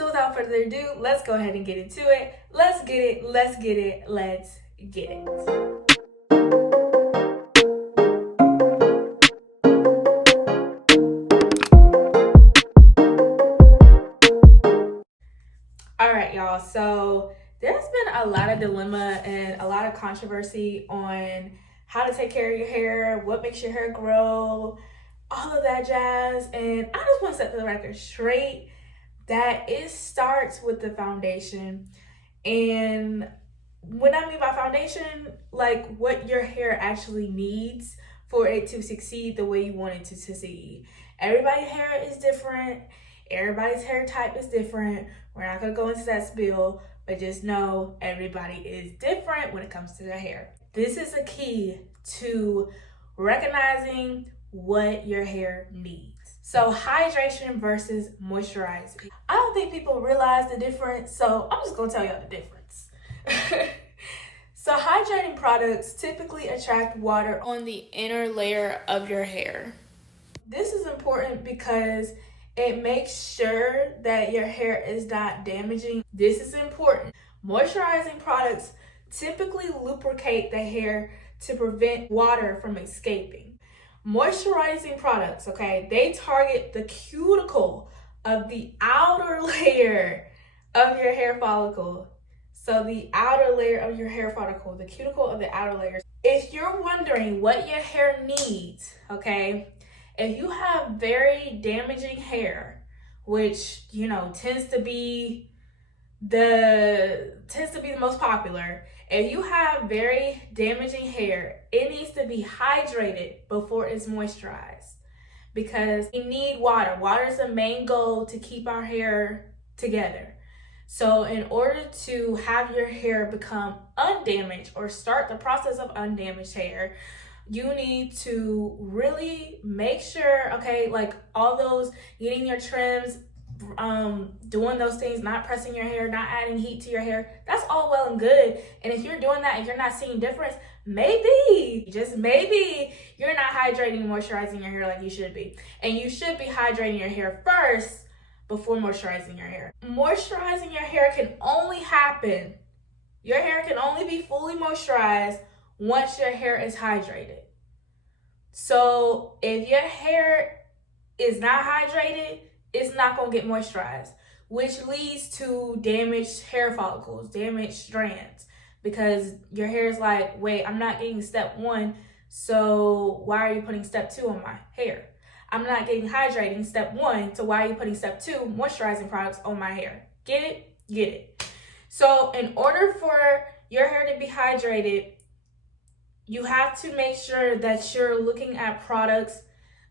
So without further ado, let's go ahead and get into it. Let's get it, let's get it, let's get it. All right, y'all. So there's been a lot of dilemma and a lot of controversy on how to take care of your hair, what makes your hair grow, all of that jazz. And I just want to set the record straight that it starts with the foundation. And when I mean by foundation, like what your hair actually needs for it to succeed the way you want it to succeed. Everybody's hair is different. Everybody's hair type is different. We're not going to go into that spiel, but just know everybody is different when it comes to their hair. This is a key to recognizing what your hair needs. So hydration versus moisturizing. I don't think people realize the difference, so I'm just gonna tell y'all the difference. So hydrating products typically attract water on the inner layer of your hair. This is important because it makes sure that your hair is not damaging. This is important. Moisturizing products typically lubricate the hair to prevent water from escaping. Moisturizing products, okay, they target the cuticle of the outer layer of your hair follicle. So the outer layer of your hair follicle, the cuticle of the outer layer. If you're wondering what your hair needs, okay, if you have very damaging hair, which, you know, tends to be the most popular. If you have very damaging hair, it needs to be hydrated before it's moisturized because we need water. Water is the main goal to keep our hair together. So in order to have your hair become undamaged or start the process of undamaged hair, you need to really make sure, okay, like all those, getting your trims, doing those things, not pressing your hair, not adding heat to your hair, that's all well and good. And if you're doing that and you're not seeing difference, maybe, just maybe, you're not hydrating and moisturizing your hair like you should be. And you should be hydrating your hair first before moisturizing your hair. Moisturizing your hair can only happen, your hair can only be fully moisturized once your hair is hydrated. So if your hair is not hydrated, it's not gonna get moisturized, which leads to damaged hair follicles, damaged strands, because your hair is like, wait, I'm not getting step 1, so why are you putting step 2 on my hair? I'm not getting hydrating step 1, so why are you putting step 2 moisturizing products on my hair? Get it? Get it. So in order for your hair to be hydrated, you have to make sure that you're looking at products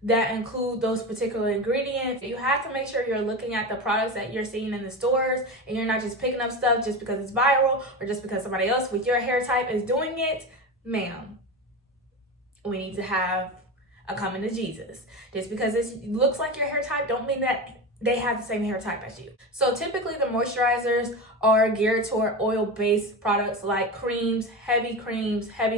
that include those particular ingredients. You have to make sure you're looking at the products that you're seeing in the stores and you're not just picking up stuff just because it's viral or just because somebody else with your hair type is doing it. Ma'am, we need to have a coming to Jesus. Just because it looks like your hair type don't mean that they have the same hair type as you. So typically the moisturizers are geared toward oil-based products like creams, heavy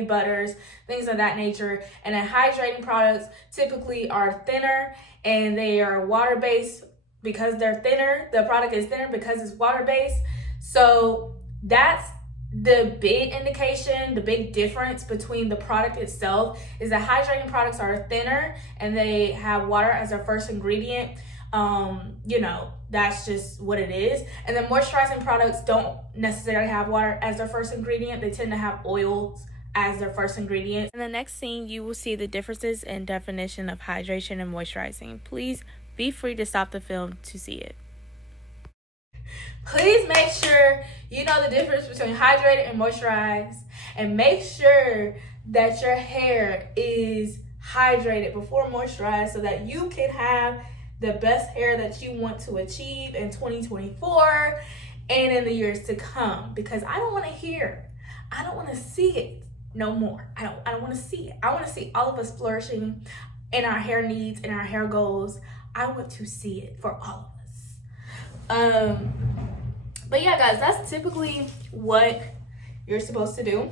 butters, things of that nature. And then hydrating products typically are thinner and they are water-based because they're thinner. The product is thinner because it's water-based. So that's the big indication, the big difference between the product itself is that hydrating products are thinner and they have water as their first ingredient. You know, that's just what it is. And then moisturizing products don't necessarily have water as their first ingredient. They tend to have oils as their first ingredient. In the next scene, you will see the differences in definition of hydration and moisturizing. Please be free to stop the film to see it. Please make sure you know the difference between hydrated and moisturized, and make sure that your hair is hydrated before moisturized so that you can have the best hair that you want to achieve in 2024 and in the years to come. Because I don't want to see it no more. I don't want to see it. I want to see all of us flourishing in our hair needs and our hair goals. I want to see it for all of us. But yeah, guys, that's typically what you're supposed to do.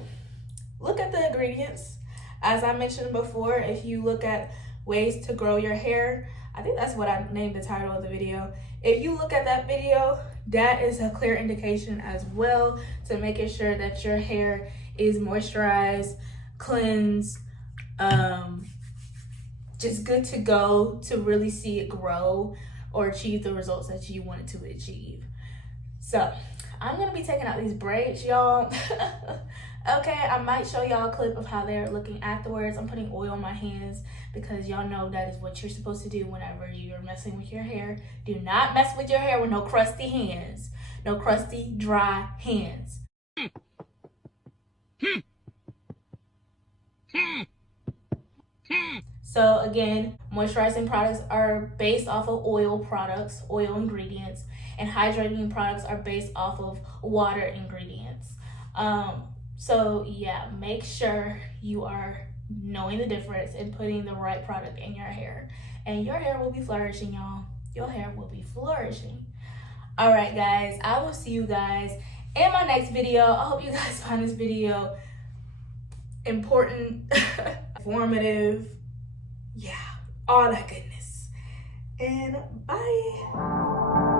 Look at the ingredients. As I mentioned before, if you look at ways to grow your hair, I think that's what I named the title of the video. If you look at that video, that is a clear indication as well to making sure that your hair is moisturized, cleansed, just good to go to really see it grow or achieve the results that you want it to achieve. So I'm gonna be taking out these braids, y'all. Okay, I might show y'all a clip of how they're looking afterwards. I'm putting oil on my hands because y'all know that is what you're supposed to do whenever you're messing with your hair. Do not mess with your hair with no crusty hands. No crusty, dry hands. So again, moisturizing products are based off of oil products, oil ingredients, and hydrating products are based off of water ingredients. So yeah, make sure you are knowing the difference and putting the right product in your hair. And your hair will be flourishing, y'all. Your hair will be flourishing. All right, guys, I will see you guys in my next video. I hope you guys find this video important, informative, yeah, all that goodness. And bye.